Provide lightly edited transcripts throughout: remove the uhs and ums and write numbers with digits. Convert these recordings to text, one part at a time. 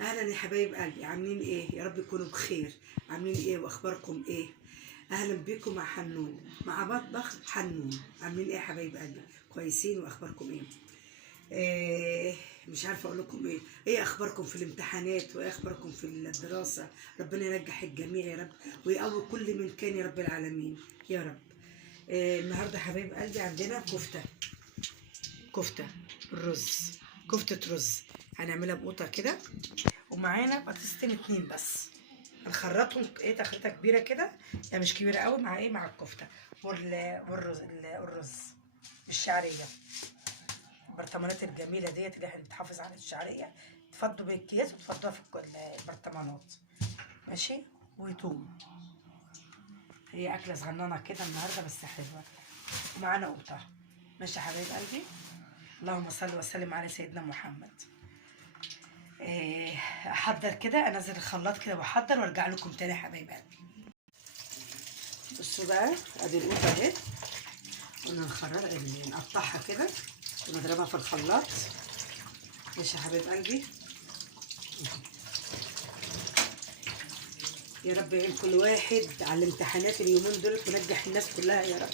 اهلا يا حبايب قلبي، عاملين ايه؟ يا رب تكونوا بخير. عاملين ايه واخباركم ايه؟ اهلا بيكم مع حنون، مع مطبخ حنون. عاملين ايه يا حبايب قلبي؟ كويسين؟ واخباركم ايه؟ مش عارفه اقول لكم ايه. ايه اخباركم في الامتحانات وايه اخباركم في الدراسه؟ ربنا ينجح الجميع يا رب، ويقوي كل من كان يا رب العالمين يا رب. النهارده حبايب قلبي عندنا كفته الرز، كفته رز. هنعملها بقوطه كده، ومعانا بطاطستين اتنين بس. هنخرطهم ايه تخريطه كبيره كده، يعني مش كبيره قوي، مع ايه، مع الكفته والرز بالشعريه. البرطمانات الجميله ديت اللي احنا بتحافظ على الشعريه، تفضوا بالاكياس وتفضوها في البرطمانات. ماشي. وتوم. هي اكله صغننه كده النهارده بس حلوه. ومعانا قوطه. ماشي يا حبايب قلبي. اللهم صل وسلم على سيدنا محمد. احضر كده، انزل الخلاط كده واحضر وارجع لكم تاني يا حبايب قلبي. بصوا بقى، ادي القوطه اهي، قلنا نقطعها كده ونضربها في الخلاط. ماشي يا حبايب قلبي. يا رب يعين كل واحد على الامتحانات اليومين دول، ونجح الناس كلها يا رب.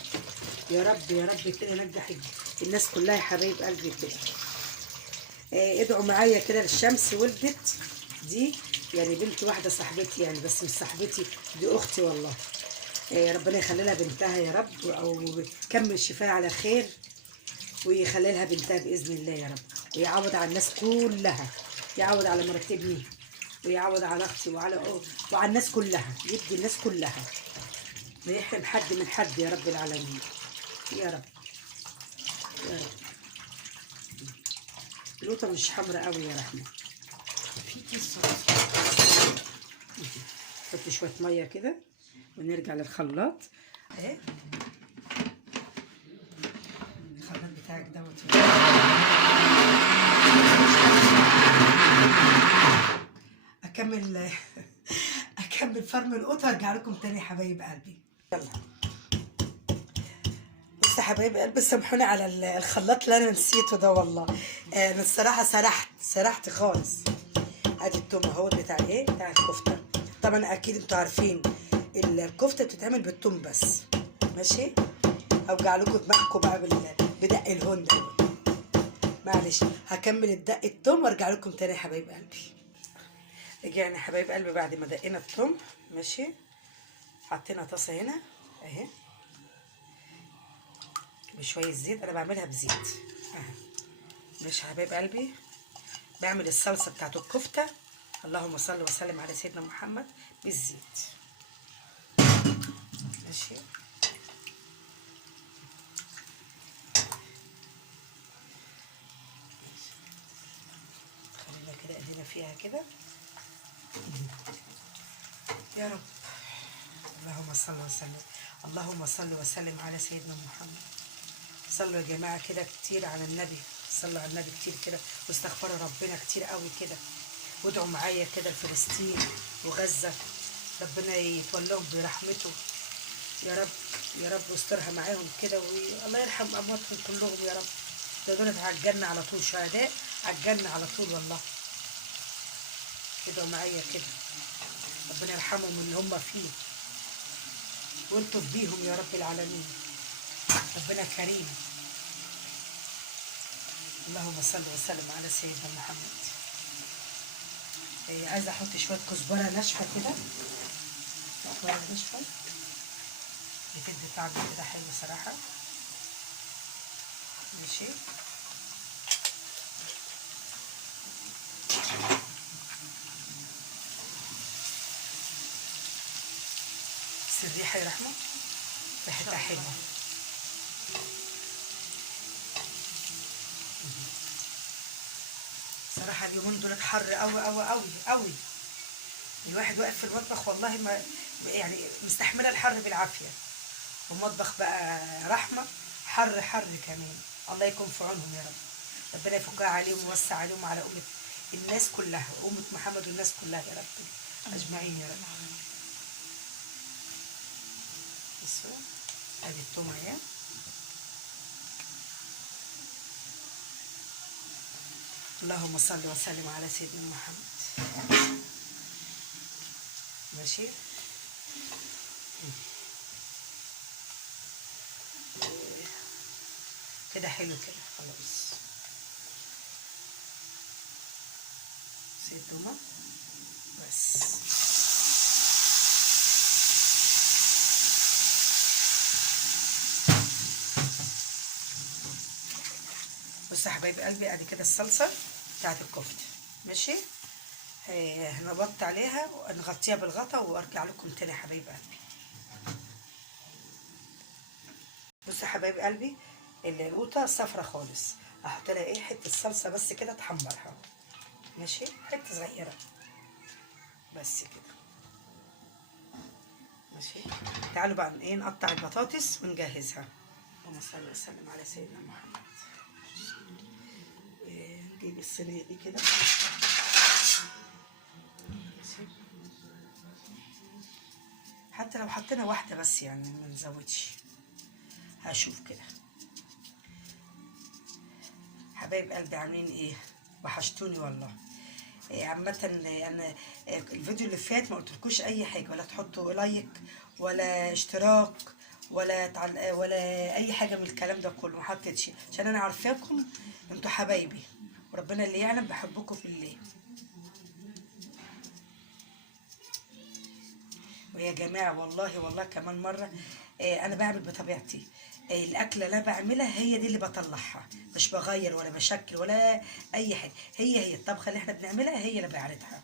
يا رب يا رب كده نجح الناس كلها يا حبايب قلبي كده. ادعوا معايا كده. الشمس ولدت دي، يعني بنت واحده صاحبتي، يعني بس مش صاحبتي، دي اختي والله. ربنا يخلي لها بنتها يا رب، او كمل شفاها على خير، ويخلي لها بنتها باذن الله يا رب، ويعوض على الناس كلها. يعوض على مرات ابني، ويعوض على اختي وعلى الناس كلها، يدي الناس كلها، ما يحرم حد من حد يا رب العالمين يا رب يا رب. القوطه مش حمرا قوي يا رحمه. في كيس حط شويه ميه كده ونرجع للخلاط اهي. الخلاط بتاعك دوت اكمل فرم القطه وارجع لكم تاني يا حبايب قلبي. يلا. بصوا يا حبايب قلبي، سامحوني على الخلاط اللي انا نسيته ده والله. انا الصراحه سرحت خالص. ادي التوم اهو بتاع ايه، بتاع الكفته. طبعا اكيد انتوا عارفين الكفته بتتعمل بالتوم بس. ماشي. اوجع لكم دماغكم بقى بدق الهون ده. معلش، هكمل الدق التوم وارجع لكم تاني يا حبايب قلبي. رجعنا يا حبايب قلبي بعد ما دقينا التوم. ماشي. حطينا طاسه هنا اهي بشويه زيت، انا بعملها بزيت اهي. ماشي يا حبايب قلبي. بعمل الصلصه بتاعت الكفته، اللهم صل وسلم على سيدنا محمد، بالزيت. ماشي. خلينا كده ايدينا فيها كده يا رب. اللهم صل وسلم، اللهم صل وسلم على سيدنا محمد. صلوا يا جماعه كده كتير على النبي، صلوا على النبي كتير كده، واستغفروا ربنا كتير قوي كده، وادعوا معايا كده لفلسطين وغزه، ربنا يتولاهم برحمته يا رب يا رب، واسترها معاهم كده، والله يرحم امواتهم كلهم يا رب. دول على الجنه على طول، شهداء على الجنه على طول والله. ادعوا معايا كده، ربنا يرحمهم من اللي هم فيه، والطف بيهم يا رب العالمين. ربنا كريم. اللهم صل وسلم على سيدنا محمد. عايزه احط شويه كزبره ناشفه كده، كزبره ناشفه بتدي طعم كده حلو صراحه. ماشي. بس الريحه يا رحمه، ريحتها حلوه. صراحه اليومين دول حر قوي قوي قوي قوي. الواحد واقف في المطبخ والله ما يعني مستحمله الحر بالعافيه، والمطبخ بقى رحمه، حر كمان. الله يكون في عونهم يا رب، ربنا يفكها عليهم ويوسع عليهم وعلى أمة الناس كلها، أمة محمد والناس كلها يا رب أجمعين يا رب. بصوا ادي التومة اهي. اللهم صل وسلم على سيدنا محمد. ماشي. كده حلو كده خلاص. سيبتهما بس. بصوا يا حبايب قلبي، ادي كده الصلصه بتاعت الكفته. ماشي. هنغطي عليها ونغطيها بالغطا وارجع لكم تاني يا حبايب قلبي. بصوا يا حبايب قلبي، القوطه صفرة خالص، احط لها ايه حته صلصه بس كده تحمرها. ماشي، حته صغيره بس كده. ماشي. تعالوا بقى ايه نقطع البطاطس ونجهزها. اللهم صل وسلم على سيدنا محمد. نجيب الصينيه دي كده. ماشي. حتى لو حطينا واحده بس يعني ما نزودش. هشوف كده. حبايب قلبي عاملين ايه؟ وحشتوني والله. عامة انا الفيديو اللي فات ما قلتلكوش اي حاجة، ولا تحطوا لايك ولا اشتراك ولا اي حاجة من الكلام ده كله، ما حطيتش عشان انا عارفاكم انتوا حبايبي، وربنا اللي يعلم بحبكم في الله. ويا جماعة والله والله كمان مرة أنا بعمل بطبيعتي. الأكلة اللي أنا بعملها هي دي اللي بطلعها، مش بغير ولا بشكل ولا أي حاجة. هي الطبخة اللي احنا بنعملها هي اللي بعرضها.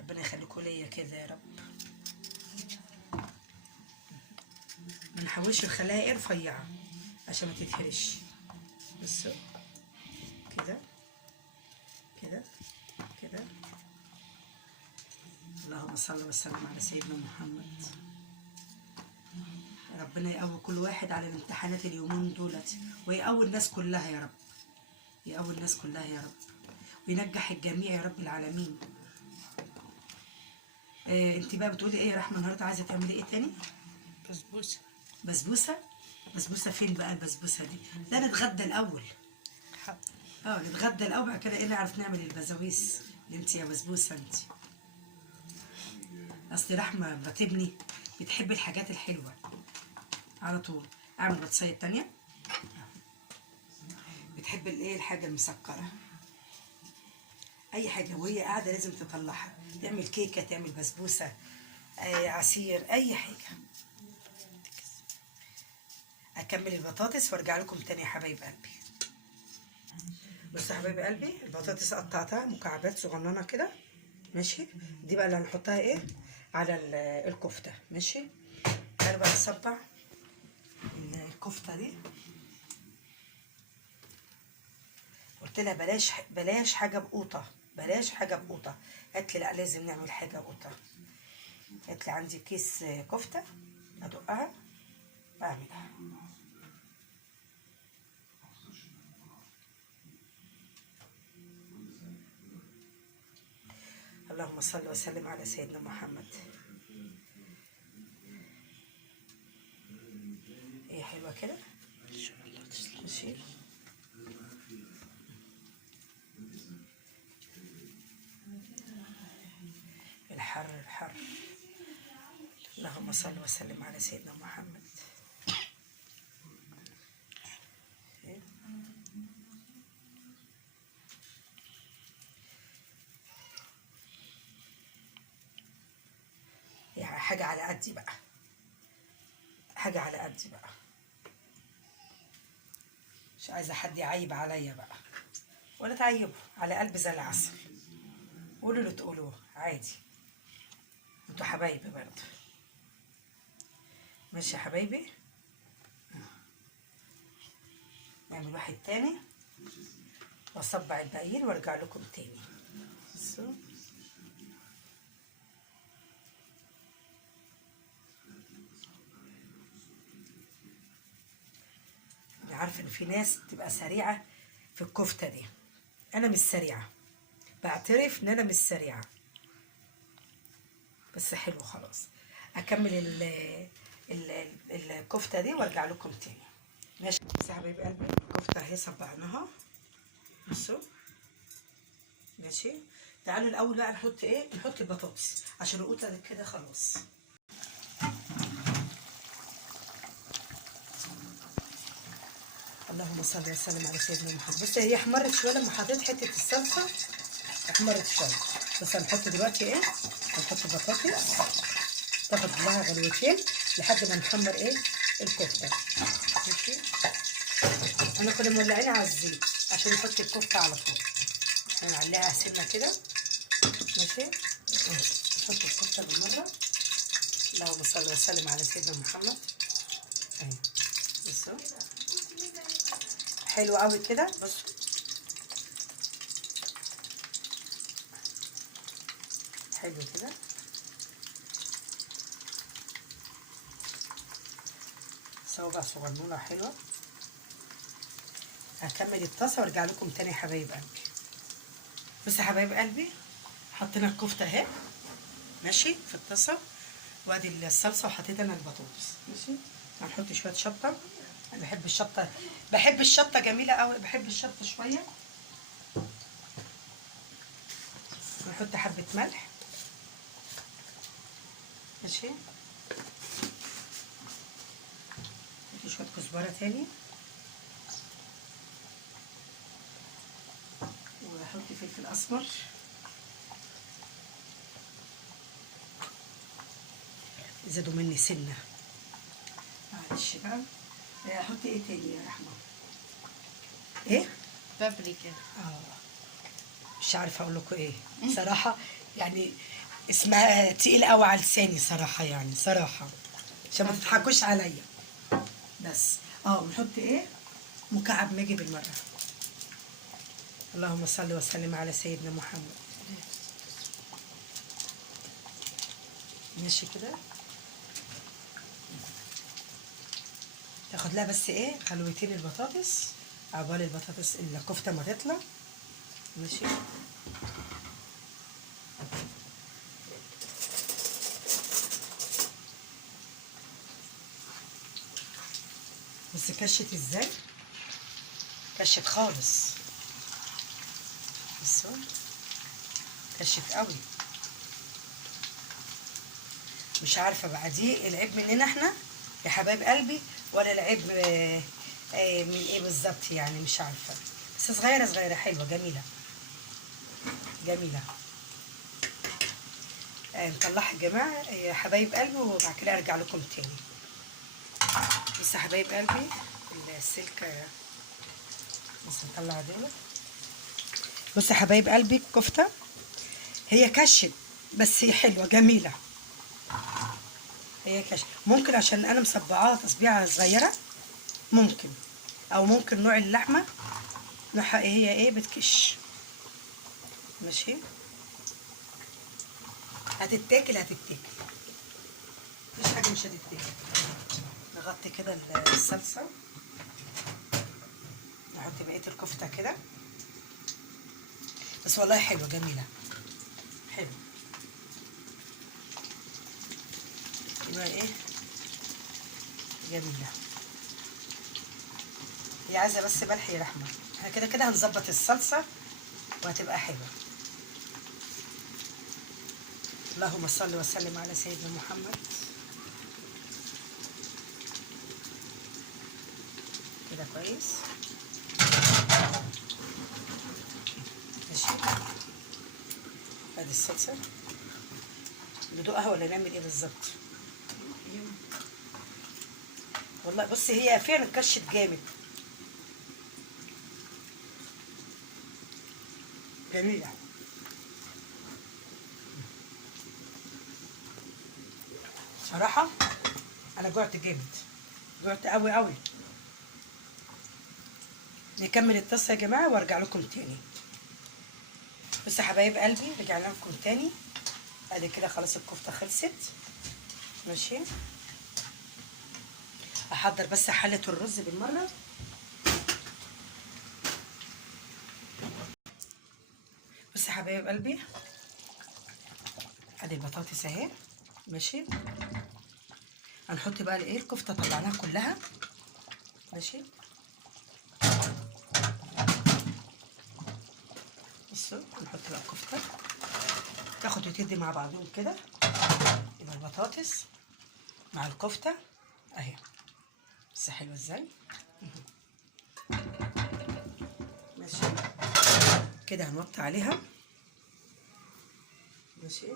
ربنا يخليكوا ليا كده يا رب. ما نحاولش نخليها ايه رفيعة عشان ما تتهرش. بصوا كده كده كده. اللهم صل وسلم على سيدنا محمد. ربنا يقوي كل واحد على الامتحانات اليومين دولت، ويقوي الناس كلها يا رب. يقوي الناس كلها يا رب، وينجح الجميع يا رب العالمين. انت بقى بتقولي ايه يا رحمه النهارده؟ عايزه تعملي ايه تاني؟ بسبوسة. بسبوسه. بسبوسه فين بقى البسبوسه دي؟ لا نتغدى الاول. نتغدى الاول بعد كده ايه نعرف نعمل البساويس. انت يا بسبوسه انت. اصل رحمه بتبني بتحب الحاجات الحلوه على طول. اعمل بطاطسيه تانيه. بتحب الايه الحاجه المسكره، اي حاجه وهي قاعده لازم تطلعها. تعمل كيكه، تعمل بسبوسه، عصير، اي حاجه. اكمل البطاطس وارجع لكم تاني يا حبايب قلبي. بصوا يا حبايب قلبي، البطاطس قطعتها مكعبات صغننه كده. ماشي. دي بقى اللي هنحطها ايه على الكفته. ماشي. تعالوا بقى نصبع الكفته دي. قلت لها بلاش حاجه بقوطه، بلاش حاجه بقوطه. قالت لي لا لازم نعمل حاجه قوطه. قالت لي عندي كيس كفته ادقها واعملها. اللهم صل وسلم على سيدنا محمد. هي حلوه كده ان شاء الله تسلم. ماشي. الحر الحر. اللهم صل وسلم على سيدنا محمد. يعني حاجة على قدي بقى، حاجة على قدي بقى، مش عايزة حد يعيب عليا بقى، ولا تعيبوا على قلبي زي العسل. قولوا اللي تقولوه عادي، انتوا حبايبي برضه. ماشي يا حبايبي. نعمل واحد تاني واصبع الباقيين وارجع لكم تاني. بصوا انا عارفه ان في ناس تبقى سريعه في الكفته دي، انا مش سريعه، بعترف ان انا مش سريعه، بس حلو خلاص. اكمل الكفته دي وارجع لكم تاني. ماشي يا حبايب قلبي، الكفته اهي صبعناها. بصوا ماشي. تعالوا الاول بقى نحط ايه، نحط البطاطس عشان القوطه كده خلاص. اللهم صل وسلم على سيدنا محمد. بصي هي احمرت شويه لما حطيت حته الصلصه، احمرت شويه. بس هنحط دلوقتي ايه، هنحط بطاطس تاخد لها غلوتين لحد ما نحمر ايه الكفته. ماشي. انا كنا مولعين على الزيت عشان نحط الكفته على طول. هنعليها سنه كده. ماشي. نحط الكفته بالمره. اللهم صل وسلم على سيدنا محمد. اهي بصوا حلو قوي كده. بصوا حلو كده. صوابع صغنونه حلوه. هكمل الطاسه وارجع لكم تاني يا حبايب قلبي. بصوا يا حبايب قلبي، حطينا الكفته اهي ماشي في الطاسه، وادي الصلصه، وحطيت انا البطاطس. ماشي. هنحط شويه شطه. انا بحب الشطه، بحب الشطه جميله قوي، بحب الشطه شويه. ونحط حبه ملح. ماشي. نحط شويه كزبره تاني، واحط فلفل اسمر، زادوا مني سنه معلش بقى. احط ايه تاني يا رحمه؟ ايه؟ بابريكا. مش عارفه اقول لكم ايه صراحه، يعني اسمها تقيل قوي على لساني صراحه، يعني صراحه عشان ما تضحكوش عليا. بس ونحط ايه، مكعب ماجي بالمره. اللهم صل وسلم على سيدنا محمد. ماشي كده. تاخد لها بس ايه غلوتين البطاطس، عقبال البطاطس الكفته ما تطلع. ماشي. بس كشت ازاي، كشت خالص. بصوا كشت قوي. مش عارفه بقى دي العيب مننا احنا يا حبايب قلبي، ولا العيب من ايه بالظبط، يعني مش عارفه. بس صغيره صغيره حلوه جميله جميله. نطلعها يا جماعه يا حبايب قلبي، وبعد كده ارجع لكم تاني. بس يا حبايب قلبي السلكه، بس نطلع دول. بص يا حبايب قلبي الكفته هي كشت، بس هي حلوه جميله. هي كشت ممكن عشان انا مصبعاها تصبيعه صغيره، ممكن، او ممكن نوع اللحمه نوعها ايه، هي ايه بتكش. ماشي. هتتاكل هتتاكل، مفيش حاجه مش هتتاكل. نغطي كده الصلصه، نحط بقيه الكفته كده. بس والله حلوه جميله، حلو. يبقى ايه جميله. هي عايزه بس ملح يا رحمه. احنا كده كده هنظبط الصلصه وهتبقى حلوه. اللهم صل وسلم على سيدنا محمد. كده كويس. ماشي. ادي الصلصه، ندوقها ولا نعمل ايه بالظبط؟ والله بصي هي فعلا كشت جامد، جميله صراحه. انا جوعت جامد، جوعت قوي قوي. نكمل الطاسه يا جماعه وارجع لكم تاني. بس يا حبايب قلبي رجعنا لكم تاني. ادي كده خلاص الكفته خلصت. ماشي. احضر بس حله الرز بالمره. بس يا حبايب قلبي ادي البطاطس اهي. ماشي. هنحط بقى الايه الكفته طلعناها كلها. ماشي. بصوا هنحط بقى الكفته تاخد وتدي مع بعضهم كده. يبقى البطاطس مع الكفته اهي، بس حلوه ازاي. ماشي كده هنوطي عليها. ماشي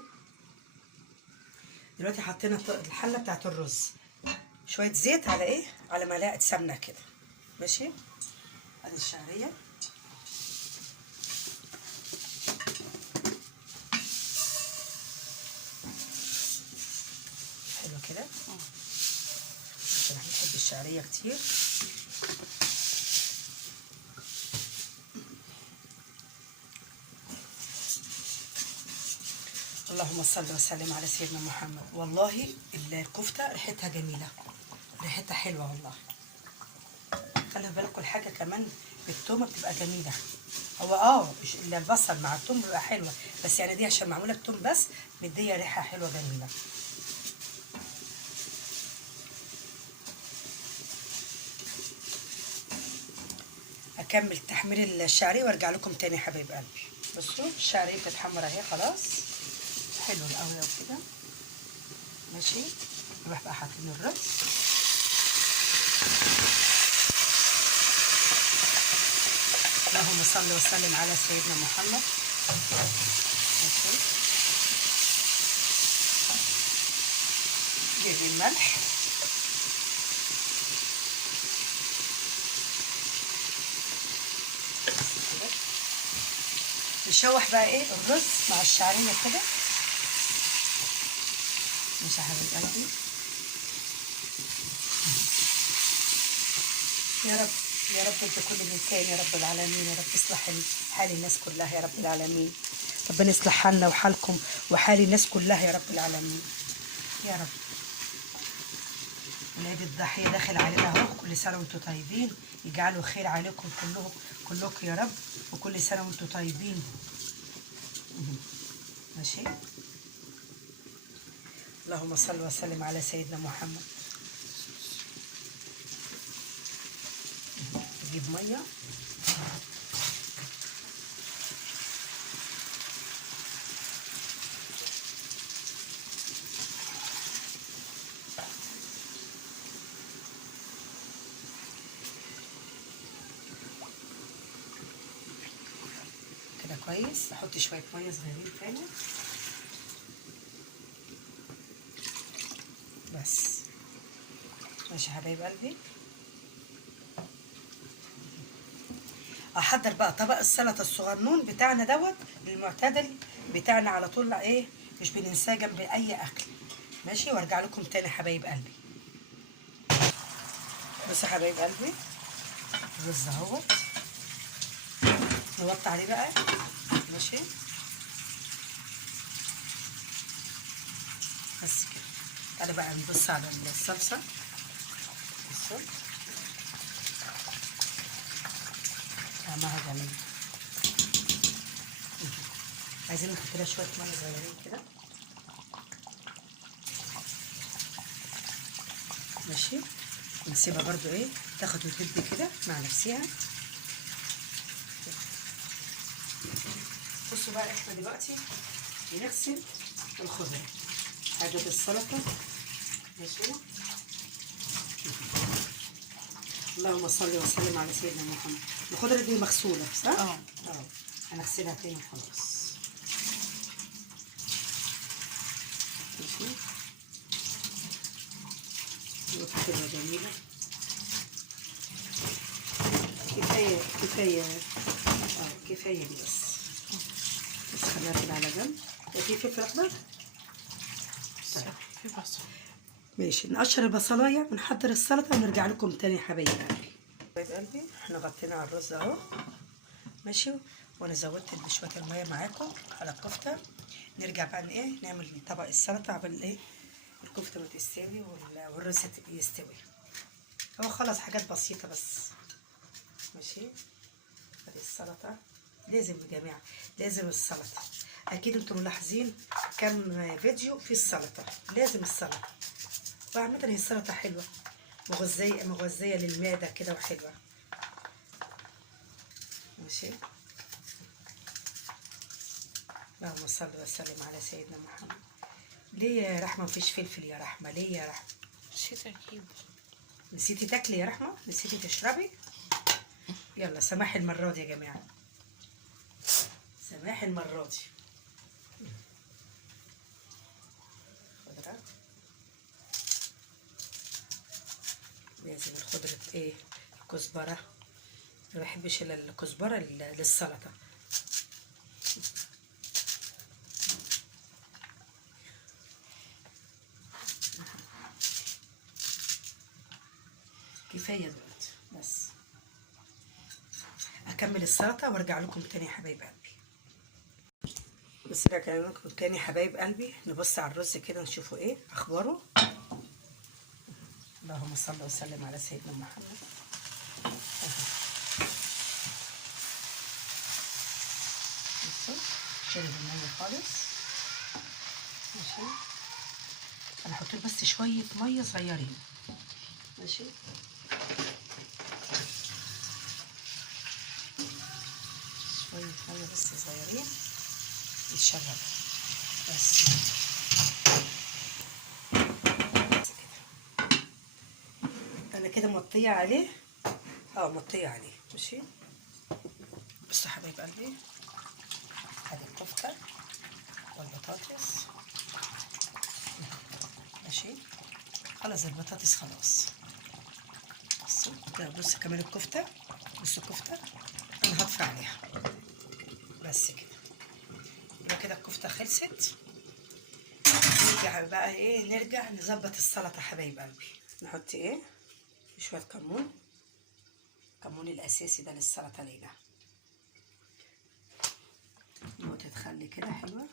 دلوقتي حطينا الحله بتاعت الرز، شويه زيت على ايه، على معلقه سمنه كده. ماشي ادي الشعريه حلو كده عشان احنا بنحب الشعريه كتير. اللهم صل وسلم على سيدنا محمد. والله الكفته ريحتها جميله، ريحتها حلوه والله. خلي بالكم الحاجه كمان بالتومه بتبقى جميله. هو البصل مع التوم بيبقى حلوه، بس يعني دي عشان معموله بتوم بس مديه ريحه حلوه جميله. اكمل تحمير الشعريه وارجع لكم تاني يا حبايب قلبي. بصوا الشعريه بتتحمر اهي خلاص، حلو قوي وكده. ماشي نروح بقى حاطين الرز. اللهم صل وسلم على سيدنا محمد. ماشي جايبين الملح، نشوح بقى ايه الرز مع الشعريه كده. ماشي يا حبيب قلبي. يا رب يا رب انت كل من كان يا رب العالمين. يا رب اصلح حال الناس كلها يا رب العالمين. ربنا يصلح حالنا وحالكم وحال الناس كلها يا رب العالمين يا رب. العيد الضحية داخل علينا اهو، كل سنة وانتم طيبين، يجعله خير عليكم كلكم يا رب، وكل سنة وانتم طيبين. ماشي اللهم صل وسلم على سيدنا محمد. نجيب ميه كده كويس. احط شويه ميه صغيرين تاني بس. ماشي يا حبايب قلبي. احضر بقى طبق السلطه الصغنون بتاعنا دوت المعتدل بتاعنا على طول، ايه مش بننساه جنب اي اكل. ماشي وارجع لكم تاني حبايب قلبي. بصوا يا حبايب قلبي الرز اهوت، نوطي عليه بقى. ماشي بس كده. تعالوا بقى نبص على الصلصه. بصوا طعمها جميل. عايزين نحط لها شويه ميه صغيرين كده. ماشي ونسيبها برضو ايه تاخد وتدي كده مع نفسها. بصوا بقى احنا دلوقتي بنغسل الخضره. حاجه السلطه. ماشي اللهم صل وسلم على سيدنا محمد. الخضره دي مغسوله صح؟ اه هنغسلها تاني خلاص. ماشي كده جميله. كفايه دي بس خليها كده على جنب. في فلفل اخضر في بصل. ماشي نقشر البصلايه ونحضر السلطه ونرجع لكم تاني يا حبايب قلبي. حبايب قلبي احنا غطينا على الرز اهو. ماشي وانا زودت شويه الميه معاكم على الكفته. نرجع بقى ايه نعمل طبق السلطه قبل ايه الكفته ما تستوي والرز يستوي. هو خلاص حاجات بسيطه بس. ماشي ادي السلطه. لازم يا جماعه لازم السلطه. اكيد انتم ملاحظين كم فيديو في السلطه. لازم السلطه، وعامه هي السلطه حلوه مغذية للمعدة كده وحلوة. ماشي. اللهم صل وسلم على سيدنا محمد. ليه يا رحمة مفيش فلفل يا رحمة؟ ليه يا رحمة؟ نسيت اجيب. نسيتي تاكلي يا رحمة؟ نسيتي تشربي؟ يلا سماح المرة دي يا جماعة، سماح المرة دي. خضرة، لازم الخضرة ايه؟ الكزبرة. ما بحبش الا الكزبرة للسلطة. كفاية دلوقتي بس. اكمل السلطة وارجع لكم تاني يا حبايب قلبي. بس راجع لكم تاني يا حبايب قلبي. نبص على الرز كده نشوفه ايه اخباره. اللهم صل وسلم على سيدنا محمد. بصوا شرب المية خالص. ماشي. انا هحط له بس شوية مية صغيرين. ماشي. شوية مية بس صغيرين يتشرب بس. انا كده مغطية عليه. مغطية عليه. ماشي. بصوا يا حبايب قلبي، ادي الكفتة والبطاطس. ماشي. خلاص البطاطس خلاص. بصوا ده، بص كمان الكفتة. بصوا الكفتة انا هطفي عليها بس كده. يبقى كده الكفتة خلصت. نرجع بقى ايه، نرجع نظبط السلطة حبايب قلبي. نحط ايه؟ شوية كمون. الكمون الاساسي ده للسلطة لينا. نقطة خل كده حلوة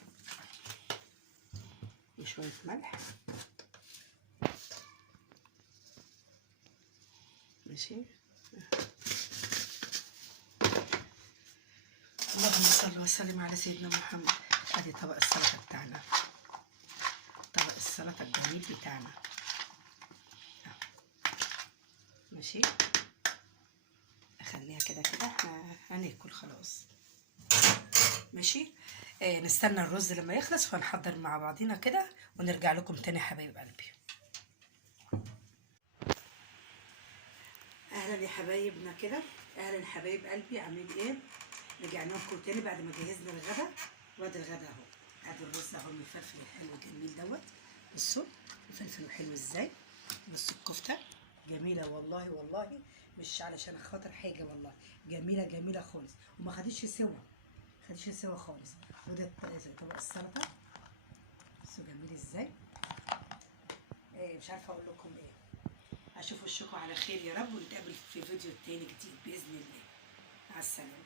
وشوية ملح. ماشي. اللهم صل وسلم على سيدنا محمد. ادي طبق السلطة بتاعنا، طبق السلطة الجميل بتاعنا. ماشي. اخليها كده كده، احنا هناكل خلاص. ماشي. نستنى الرز لما يخلص وهنحضر مع بعضينا كده ونرجع لكم تاني يا حبايب قلبي. اهلا يا حبايبنا كده. اهلا حبايب قلبي، عاملين ايه؟ رجعنا لكم تاني بعد ما جهزنا الغدا. وادي الغدا اهو. ادي الرز اهو من الفلفل الحلو الجميل دوت. بصوا الفلفل حلو ازاي. بصوا الكفته جميله والله والله، مش علشان خاطر حاجه، والله جميله جميله خالص، وما خدتش سوا، خدتش سوا خالص. وده طبق السلطه. بصوا جميل ازاي. مش عارفه اقول لكم ايه. اشوف وشكم على خير يا رب، ونتقابل في فيديو تاني جديد باذن الله. مع السلامه.